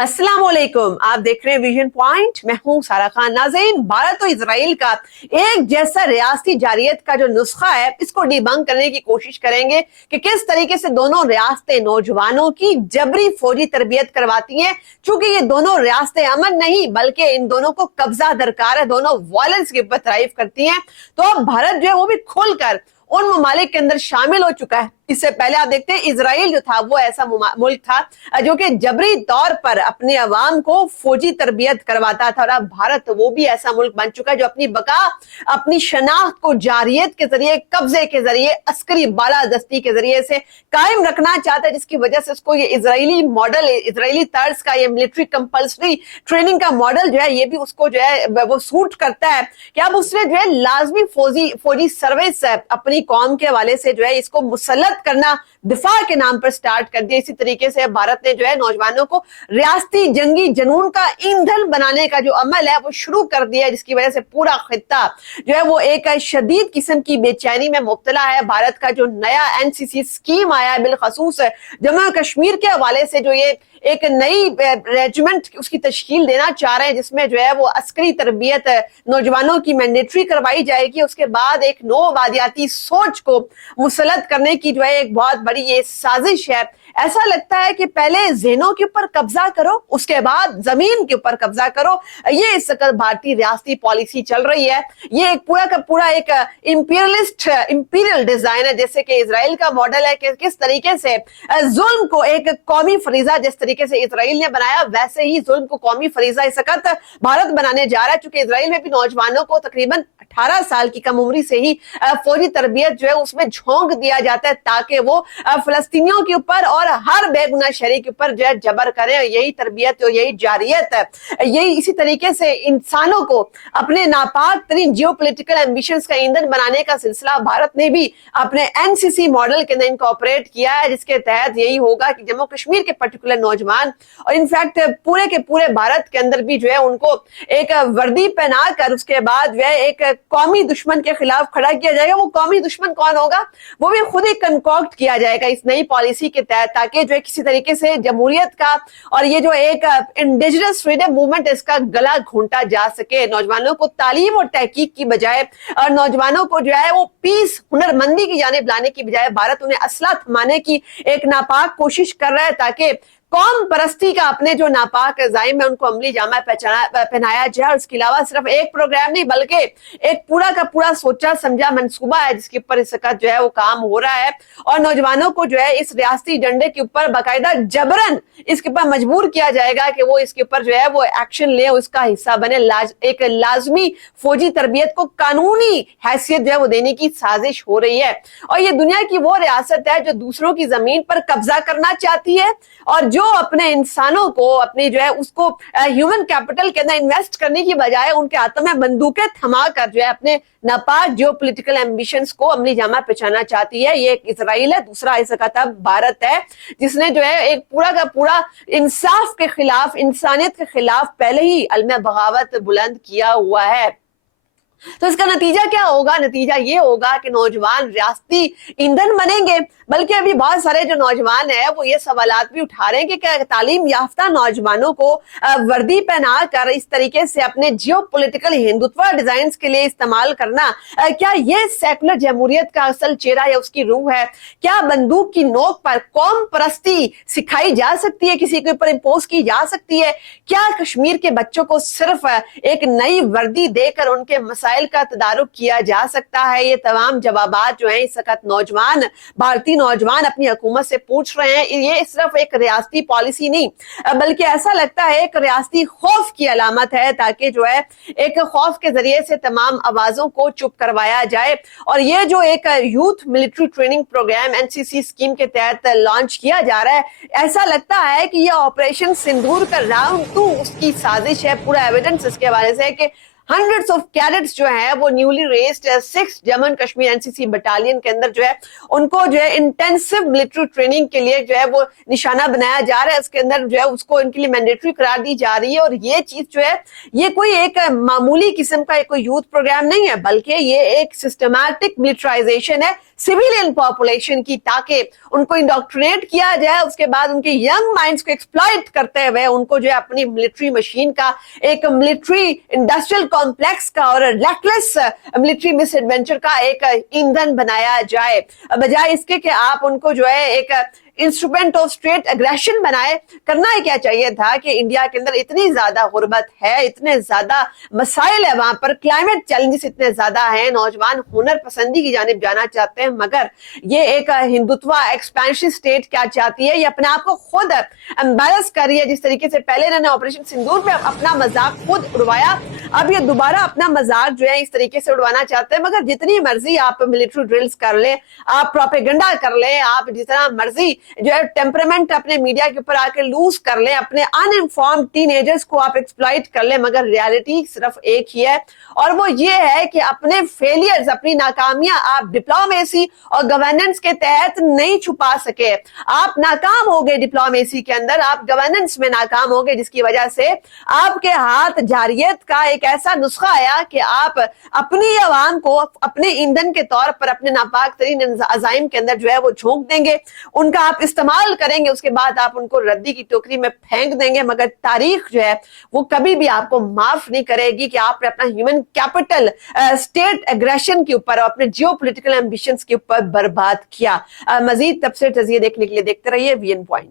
अस्सलाम वालेकुम, आप देख रहे हैं विजन पॉइंट। मैं हूं सारा खान। नाज़रीन, भारत और इजराइल का एक जैसा रियासती जारियत का जो नुस्खा है, इसको डिबंक करने की कोशिश करेंगे कि किस तरीके से दोनों रियासतें नौजवानों की जबरी फौजी तरबियत करवाती हैं। चूंकि ये दोनों रियासतें अमन नहीं बल्कि इन दोनों को कब्जा दरकार है, दोनों वायलेंस के ऊपर थ्राइव करती हैं। तो अब भारत जो है वो भी खुलकर उन ममालिक के अंदर शामिल हो चुका है। इससे पहले आप देखते हैं इजराइल जो था वो ऐसा मुल्क था जो कि जबरी तौर पर अपने अवाम को फौजी तरबियत करवाता था, और अब भारत वो भी ऐसा मुल्क बन चुका है जो अपनी बका, अपनी शनाख्त को जारियत के जरिए, कब्जे के जरिए, अस्करी बालादस्ती के जरिए से कायम रखना चाहता है, जिसकी वजह से उसको ये इजरायली मॉडल, इजरायली तर्ज का ये मिलिट्री कंपल्सरी ट्रेनिंग का मॉडल जो है, ये भी उसको जो है वो सूट करता है कि अब उसने जो है लाजमी फौजी सर्विस अपनी कौम के हवाले से जो है इसको मुसल्लत करना दिफा के नाम पर स्टार्ट कर दिया। इसी तरीके से भारत ने जो है नौजवानों को रियासती जंगी जनून का ईंधन बनाने का जो अमल है वो शुरू कर दिया, जिसकी वजह से पूरा खित्ता जो है वो एक शदीद किस्म की बेचैनी में मुब्तला है। भारत का जो नया एनसीसी स्कीम आया है, बिलखसूस जम्मू कश्मीर के हवाले से जो ये एक नई रेजिमेंट उसकी तश्कील देना चाह रहे हैं, जिसमें जो है वो अस्करी तरबियत नौजवानों की मैंडेटरी करवाई जाएगी। उसके बाद एक नो वादियाती सोच को मुसल्लत करने की जो है एक बहुत बड़ी ये साजिश है। ऐसा लगता है कि पहले ज़हनों के ऊपर कब्जा करो, उसके बाद जमीन के ऊपर कब्जा करो। ये इस वक्त भारतीय रियासती पॉलिसी चल रही है। ये एक पूरा का पूरा एक इंपीरियल डिजाइन है, जैसे कि इजराइल का मॉडल है कि किस तरीके से जुल्म को एक कौमी फरीजा, जिस तरीके से इजराइल ने बनाया वैसे ही जुल्म को कौमी फरीजा इस वक्त भारत बनाने जा रहा है। चूंकि इजराइल में भी नौजवानों को तकरीबन 18 साल की कम उम्री से ही फौजी तरबियत जो है उसमें झोंक दिया जाता है, ताकि वो फलस्तीनियों के ऊपर और हर बेगुनाह शहरी के ऊपर जो है जबर करें। यही तरबियत और यही जारियत है, यही इसी तरीके से इंसानों को अपने नापाक तरीन जियोपॉलिटिकल एम्बिशंस का ईंधन बनाने का सिलसिला भारत ने भी अपने एनसीसी मॉडल के अंदर इनकॉर्पोरेट किया है, जिसके तहत यही होगा कि जम्मू कश्मीर के पर्टिकुलर नौजवान और इनफैक्ट पूरे के पूरे भारत के अंदर भी जो है उनको एक वर्दी पहना कर उसके बाद जो है एक कौमी दुश्मन के खिलाफ खड़ा किया जाएगा। वो कौमी दुश्मन कौन होगा वो भी खुद ही कंकॉक्ट किया जाएगा इस नई पॉलिसी के तहत, ताकि जो है किसी तरीके से जमहूरियत का और ये जो एक इंडिजिनस फ्रीडम मूवमेंट इसका गला घोंटा जा सके। नौजवानों को तालीम और तहकीक की बजाय और नौजवानों को जो है वो पीस, हुनरमंदी की जानिब लाने की बजाय भारत उन्हें असला थमाने की एक नापाक कोशिश कर रहा है, ताकि कौम परस्ती का अपने जो नापाक जाइम है उनको अमली जामा पहनाया जाए। और इसके अलावा सिर्फ एक प्रोग्राम नहीं बल्कि एक पूरा का पूरा सोचा समझा मंसूबा है जिसके ऊपर इस वक्त जो है वो काम हो रहा है, और नौजवानों को जो है इस रियासती डंडे के ऊपर बाकायदा जबरन इसके ऊपर मजबूर किया जाएगा कि वो इसके ऊपर जो है वो एक्शन ले, उसका हिस्सा बने। एक लाजमी फौजी तरबियत को कानूनी हैसियत जो है वो देने की साजिश हो रही है। और ये दुनिया की वो रियासत है जो दूसरों की जमीन पर कब्जा करना चाहती है और जो अपने इंसानों को अपनी जो है उसको ह्यूमन कैपिटल के अंदर इन्वेस्ट करने की बजाय उनके हाथों में बंदूकें थमा कर जो है अपने नापाक जियोपॉलिटिकल एम्बिशंस को अमली जामा पहचाना चाहती है। ये एक इजराइल है, दूसरा इस वक्त भारत है, जिसने जो है एक पूरा का पूरा इंसाफ के खिलाफ, इंसानियत के खिलाफ पहले ही अलम बगावत बुलंद किया हुआ है। तो इसका नतीजा क्या होगा? नतीजा ये होगा कि नौजवान रियासती ईंधन बनेंगे। बल्कि अभी बहुत सारे जो नौजवान है वो ये सवालात भी उठा रहे हैं कि क्या तालीम याफ्ता नौजवानों को वर्दी पहना कर इस तरीके से अपने जियोपॉलिटिकल हिंदुत्व डिजाइन के लिए इस्तेमाल करना, क्या ये सेकुलर जमहूरियत का असल चेहरा या उसकी रूह है? क्या बंदूक की नोक पर कौम परस्ती सिखाई जा सकती है, किसी के ऊपर इम्पोज की जा सकती है? क्या कश्मीर के बच्चों को सिर्फ एक नई वर्दी देकर उनके मसाइल का तदारुक किया जा सकता है? ये तमाम जवाबात जो है इस वक्त नौजवान, भारतीय नौजवान अपनी हुकूमत से पूछ रहे हैं। ये सिर्फ एक रियासती पॉलिसी नहीं बल्कि ऐसा लगता है एक रियासती खौफ की अलामत है, ताकि जो है एक खौफ के जरिए से तमाम आवाजों को चुप करवाया जाए। और ये जो एक youth military training program NCC scheme के तहत लॉन्च किया जा रहा है, ऐसा लगता है कि यह ऑपरेशन सिंदूर का राउंड 2 उसकी साजिश है। पूरा एविडेंस इसके हवाले से है कि हंड्रेड्स ऑफ कैडेट्स जो है वो newly raised 6 Jammu Kashmir NCC battalion के अंदर जो है उनको जो है इंटेंसिव मिलिट्री ट्रेनिंग के लिए जो है वो निशाना बनाया जा रहा है। इसके अंदर जो है उसको इनके लिए मैंडेटरी करार दी जा रही है। और ये चीज जो है ये कोई एक मामूली किस्म का कोई यूथ प्रोग्राम नहीं है, बल्कि ये एक सिस्टमैटिक मिलिटराइजेशन है सिविलियन पॉपुलेशन की, ताकि उनको इंडोक्ट्रिनेट किया जाए, उसके बाद उनके यंग माइंड्स को एक्सप्लॉइट करते हुए उनको जो है अपनी मिलिट्री मशीन का, एक मिलिट्री इंडस्ट्रियल कॉम्प्लेक्स का और रेकलेस मिलिट्री मिस एडवेंचर का एक ईंधन बनाया जाए, बजाय इसके कि आप उनको जो है एक इंस्ट्रूमेंट ऑफ स्टेट एग्रेशन बनाए। करना ही क्या चाहिए था कि इंडिया के अंदर इतनी ज्यादा गुर्बत है, इतने ज्यादा मसाइल है, वहां पर क्लाइमेट चैलेंजेस इतने ज्यादा हैं, नौजवान हुनर पसंदी की जानिब जाना चाहते हैं, मगर ये एक हिंदुत्व एक्सपेंशन स्टेट क्या चाहती है, ये अपने आप को खुद एम्बेरस कर रही है। जिस तरीके से पहले इन्होंने ऑपरेशन सिंदूर पे अपना मजाक खुद उड़वाया, अब ये दोबारा अपना मजाक जो है इस तरीके से उड़वाना चाहते हैं। मगर जितनी मर्जी आप मिलिट्री ड्रिल्स कर ले, आप प्रोपेगेंडा कर ले, आप जितना मर्जी जो है टेम्परामेंट अपने मीडिया के ऊपर आके लूज कर ले, अपने अनइंफॉर्म्ड टीनेजर्स को आप एक्सप्लॉइट कर ले, मगर रियलिटी सिर्फ एक ही है, और वो ये है कि अपने फेलियर्स, अपनी नाकामियां आप डिप्लोमेसी और गवर्नेंस के तहत नहीं छुपा सके। आप नाकाम हो गए डिप्लोमेसी के अंदर, आप गवर्नेंस में नाकाम हो गए, जिसकी वजह से आपके हाथ जारियत का एक ऐसा नुस्खा आया कि आप अपनी आवाम को अपने ईंधन के तौर पर अपने नापाक तरीन अजाइम के अंदर जो है वो झोंक देंगे, उनका आप इस्तेमाल करेंगे, उसके बाद आप उनको रद्दी की टोकरी में फेंक देंगे। मगर तारीख जो है वो कभी भी आपको माफ नहीं करेगी कि आपने अपना ह्यूमन कैपिटल स्टेट एग्रेशन के ऊपर, अपने जियोपॉलिटिकल एम्बिशंस के ऊपर बर्बाद किया। मजीद तफसीर तज़किया देखने के लिए देखते रहिए वीएन पॉइंट।